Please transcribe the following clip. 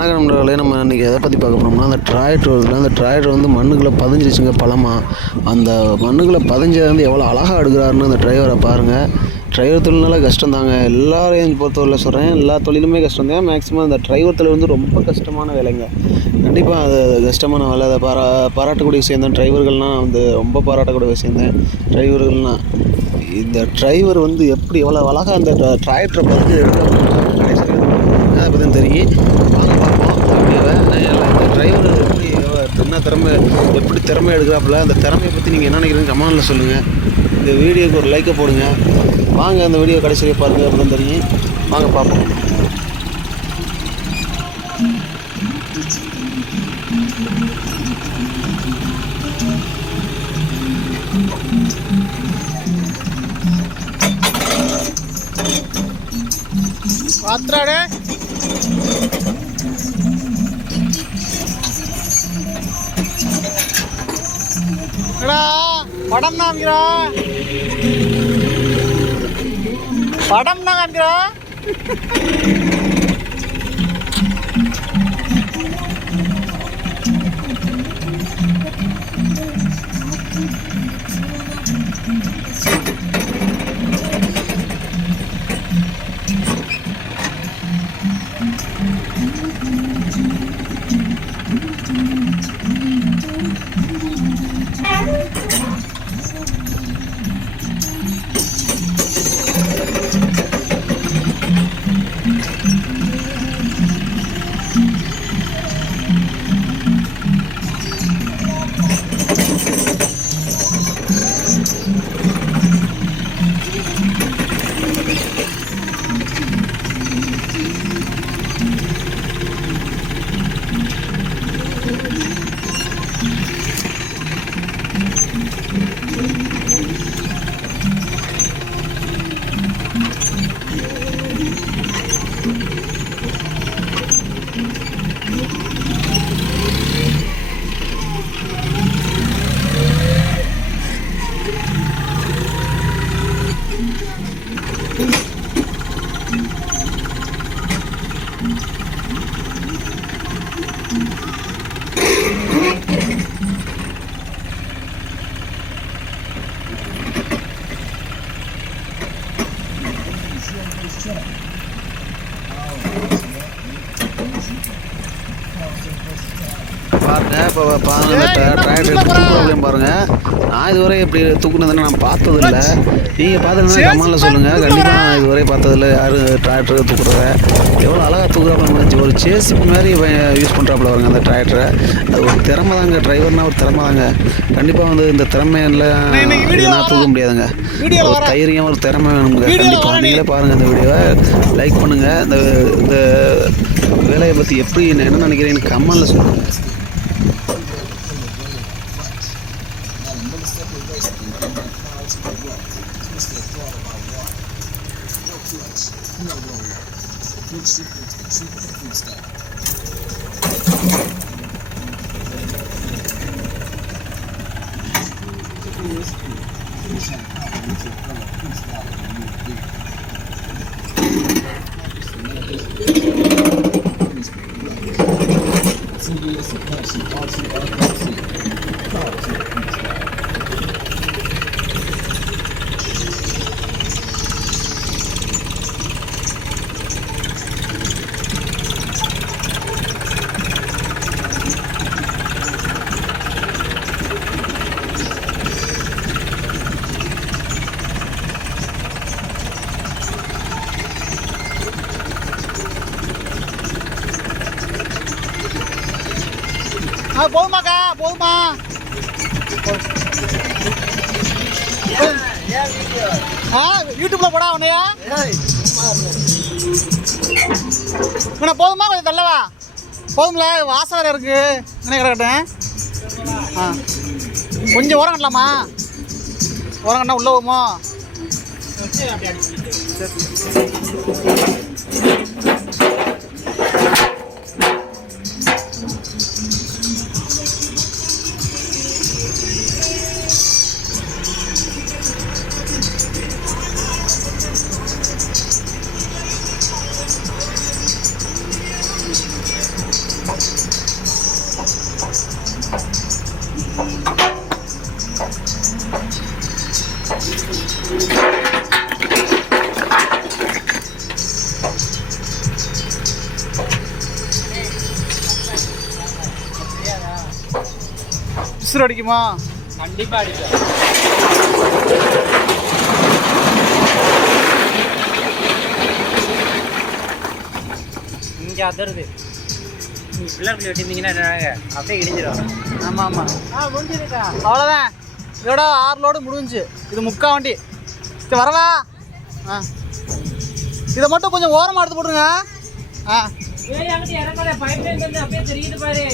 வணக்கம் நண்பர்களே. நம்ம இன்றைக்கி எதை பற்றி பார்க்க போனோம்னா, அந்த டிராக்டர் வருதுல, அந்த டிராக்டர் வந்து மண்ணுக்குள்ளே பதிஞ்சிருச்சுங்க பழமாக. அந்த மண்ணுக்குள்ளே பதிஞ்சதை வந்து எவ்வளோ அழகாக எடுக்கிறாருன்னு அந்த டிரைவரை பாருங்கள். டிரைவர் தொழில்னால கஷ்டம் தாங்க. எல்லாரையும் பொறுத்தவரையில் சொல்கிறேன், எல்லா தொழிலுமே கஷ்டம் தான். மேக்ஸிமம் அந்த டிரைவர் தொழில் வந்து ரொம்ப கஷ்டமான வேலைங்க. கண்டிப்பாக அது கஷ்டமான வேலை. அதை பாராட்டக்கூடிய விஷயம் தான். டிரைவர்கள்னால் வந்து ரொம்ப பாராட்டக்கூடிய விஷயம் தான் டிரைவர்கள்னால். இந்த டிரைவர் வந்து எப்படி எவ்வளோ அழகாக அந்த டிராக்டரை பதிஞ்சு எடுக்க அதை பற்றி தெரியும். வாங்க பார்ப்போம் வீடியோவை. இந்த டிரைவர் எப்படி திறமை எடுக்கிறாப்புல, அந்த திறமையை பற்றி நீங்கள் என்ன நினைக்கிறீங்க கமெண்ட்டில் சொல்லுங்கள். இந்த வீடியோக்கு ஒரு லைக்கை போடுங்க. வாங்க அந்த வீடியோ கடைசியாக பாருங்கள், அப்படி தான் தெரியும். வாங்க பார்ப்போம். பாத்ராடே எடா படம் தான் காமிக்கிறா, படம் தான் காமிக்கிறா. பாருங்கள் இப்போ பாருங்கள், டிராக்டர் ப்ராப்ளம் பாருங்கள். நான் இதுவரை இப்படி தூக்குனதுன்னு நான் பார்த்ததில்லை. நீங்கள் பார்த்துருந்தா கமெண்ட்டில் சொல்லுங்கள். கண்டிப்பாக நான் இதுவரை பார்த்ததில்லை யாரும் டிராக்டரை தூக்குறத. எவ்வளோ அழகாக தூக்குறாப்புல, ஒரு சேசிப் மாதிரி யூஸ் பண்ணுறாப்புல வருங்க அந்த டிராக்டரை. அது ஒரு திறமை தாங்க. டிரைவர்னால் ஒரு திறமை தாங்க. கண்டிப்பாக வந்து இந்த திறமையெல்லாம் தூக்க முடியாதுங்க. ஒரு தைரியம், ஒரு திறமை வேணுங்க. கண்டிப்பாக நீங்களே பாருங்கள் இந்த வீடியோவை, லைக் பண்ணுங்கள். இந்த வேலையை பற்றி எப்படி என்ன நினைக்கிறேன்னு கமெண்ட்டில் சொல்லுங்கள். போதுமாக்கா, போதுமா? யூடியூப்ல போடா உன்னையா? போதுமா? கொஞ்சம் தள்ளவா? போதும்ல, வாசம் இருக்கு. என்ன கிடக்கட்டேன்? கொஞ்சம் ஓரம் கட்டலாமா? ஓரம் கட்டினா உள்ள போகுமோ? உசுறு அடிக்குமா? கண்டிப்பாக அடிக்கும். இங்கே அதிருது. நீங்கள் பிள்ளைகள் வெட்டியிருந்தீங்கன்னா அப்படியே இடிஞ்சிடும். ஆமாம் ஆமாம். முடிஞ்சிருக்கா? அவ்வளோதான். இதோட 6 லோடு முடிஞ்சு. இது முக்கா வண்டி. இது வரவா? ஆ, இதை மட்டும் கொஞ்சம் ஓரமாக எடுத்து போட்டுருங்க. ஆ, வேறு அங்கிட்டு இறக்காத, பைப் லைன் வந்து அப்படியே தெரியுது பாரு.